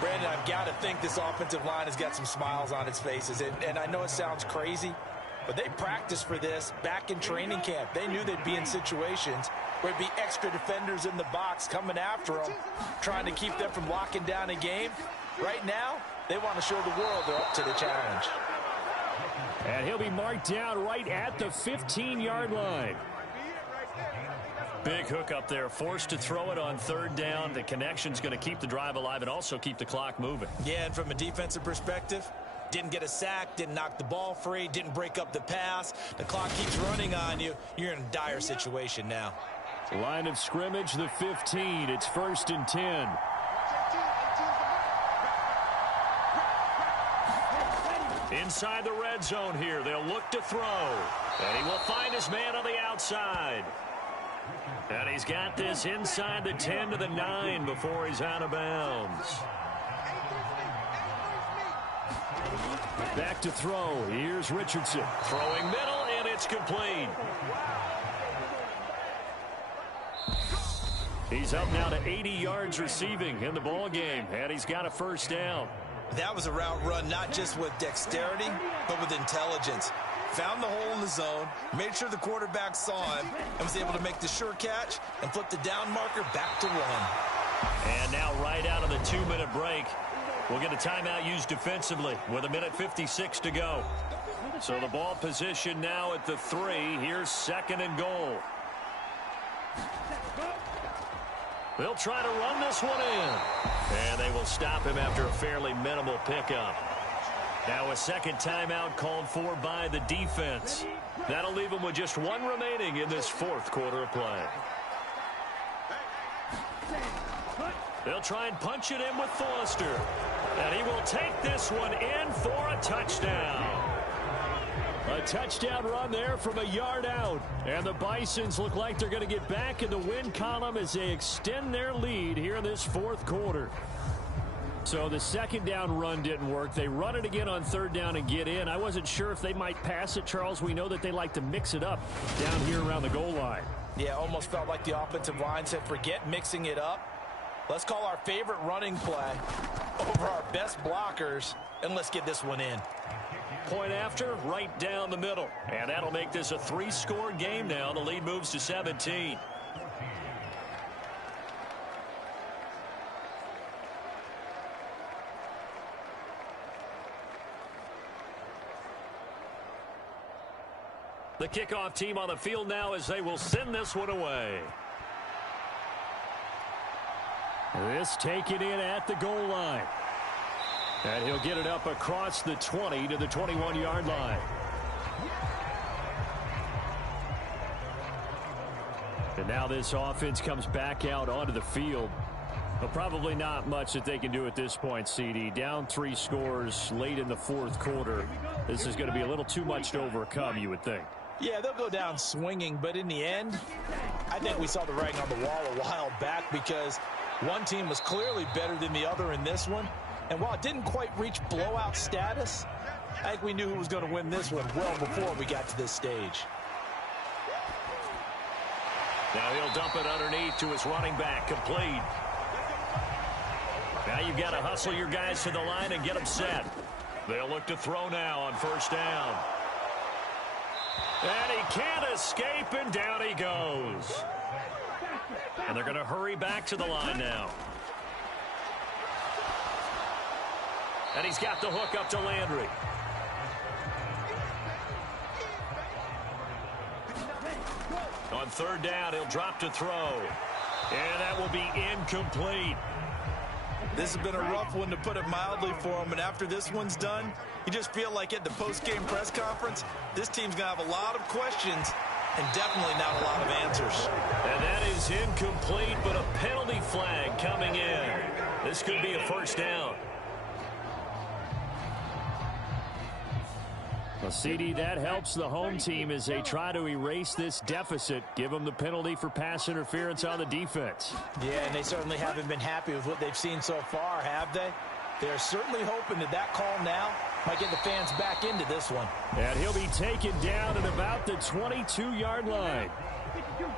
Brandon, I've got to think this offensive line has got some smiles on its faces. And I know it sounds crazy, but they practiced for this back in training camp. They knew they'd be in situations where it'd be extra defenders in the box coming after them, trying to keep them from locking down a game. Right now, they want to show the world they're up to the challenge. And he'll be marked down right at the 15-yard line. Big hook up there, forced to throw it on 3rd down. The connection's going to keep the drive alive and also keep the clock moving. Yeah, and from a defensive perspective, didn't get a sack, didn't knock the ball free, didn't break up the pass. The clock keeps running on you. You're in a dire situation now. Line of scrimmage, the 15. It's 1st and 10. Inside the red zone here. They'll look to throw. And he will find his man on the outside. And he's got this inside the 10 to the 9 before he's out of bounds. Back to throw. Here's Richardson. Throwing middle, and it's complete. He's up now to 80 yards receiving in the ball game, and he's got a 1st down. That was a route run not just with dexterity, but with intelligence. Found the hole in the zone, made sure the quarterback saw him, and was able to make the sure catch and flip the down marker back to 1. And now right out of the 2-minute break, we'll get a timeout used defensively with 1:56 to go. So the ball position now at the 3. Here's 2nd and goal. They'll try to run this one in. And they will stop him after a fairly minimal pickup. Now a 2nd timeout called for by the defense. That'll leave them with just 1 remaining in this 4th quarter of play. They'll try and punch it in with Foster. And he will take this one in for a touchdown. A touchdown run there from a yard out. And the Bisons look like they're going to get back in the win column as they extend their lead here in this 4th quarter. So the 2nd down run didn't work. They run it again on 3rd down and get in. I wasn't sure if they might pass it, Charles. We know that they like to mix it up down here around the goal line. Yeah, almost felt like the offensive line said, forget mixing it up. Let's call our favorite running play over our best blockers, and let's get this one in. Point after, right down the middle. And that'll make this a 3-score game now. The lead moves to 17. The kickoff team on the field now as they will send this one away. This taken in at the goal line. And he'll get it up across the 20 to the 21-yard line. And now this offense comes back out onto the field. But probably not much that they can do at this point, CD. Down 3 scores late in the 4th quarter. This is going to be a little too much to overcome, you would think. Yeah, they'll go down swinging, but in the end, I think we saw the writing on the wall a while back because one team was clearly better than the other in this one. And while it didn't quite reach blowout status, I think we knew who was going to win this one well before we got to this stage. Now he'll dump it underneath to his running back, complete. Now you've got to hustle your guys to the line and get them set. They'll look to throw now on 1st down. And he can't escape, and down he goes. And they're going to hurry back to the line now. And he's got the hook up to Landry. On 3rd down, he'll drop to throw. And that will be incomplete. This has been a rough one, to put it mildly, for him. And after this one's done, you just feel like at the post-game press conference, this team's going to have a lot of questions and definitely not a lot of answers. And that is incomplete, but a penalty flag coming in. This could be a first down. Well, CD, that helps the home team as they try to erase this deficit, give them the penalty for pass interference on the defense. Yeah, and they certainly haven't been happy with what they've seen so far, have they? They're certainly hoping that that call now might get the fans back into this one. And he'll be taken down at about the 22-yard line.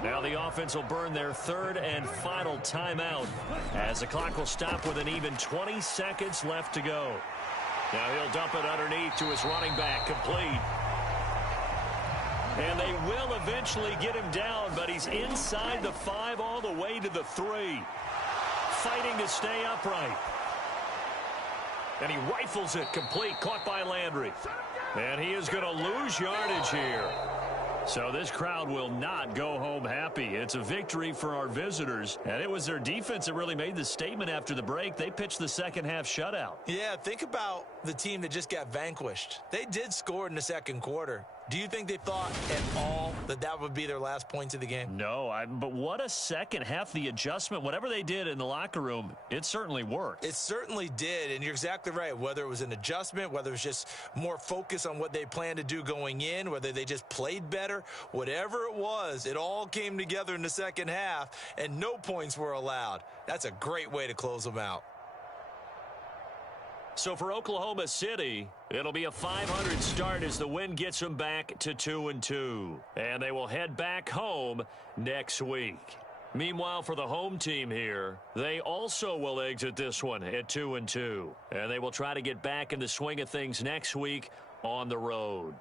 Now the offense will burn their third and final timeout as the clock will stop with an even 20 seconds left to go. Now he'll dump it underneath to his running back, complete. And they will eventually get him down, but he's inside the 5 all the way to the 3. Fighting to stay upright. And he rifles it complete, caught by Landry. And he is going to lose yardage here. So this crowd will not go home happy. It's a victory for our visitors. And it was their defense that really made the statement after the break. They pitched the second half shutout. Yeah, think about the team that just got vanquished. They did score in the second quarter. Do you think they thought at all that that would be their last points of the game? No, but what a second half. The adjustment, whatever they did in the locker room, it certainly worked. It certainly did, and you're exactly right. Whether it was an adjustment, whether it was just more focus on what they planned to do going in, whether they just played better, whatever it was, it all came together in the second half, and no points were allowed. That's a great way to close them out. So for Oklahoma City, it'll be a 500 start as the win gets them back to 2-2. And they will head back home next week. Meanwhile, for the home team here, they also will exit this one at 2-2. And they will try to get back in the swing of things next week on the road.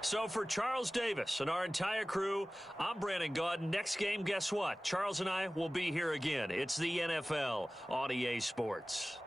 So for Charles Davis and our entire crew, I'm Brandon Gaudin. Next game, guess what? Charles and I will be here again. It's the NFL on EA Sports.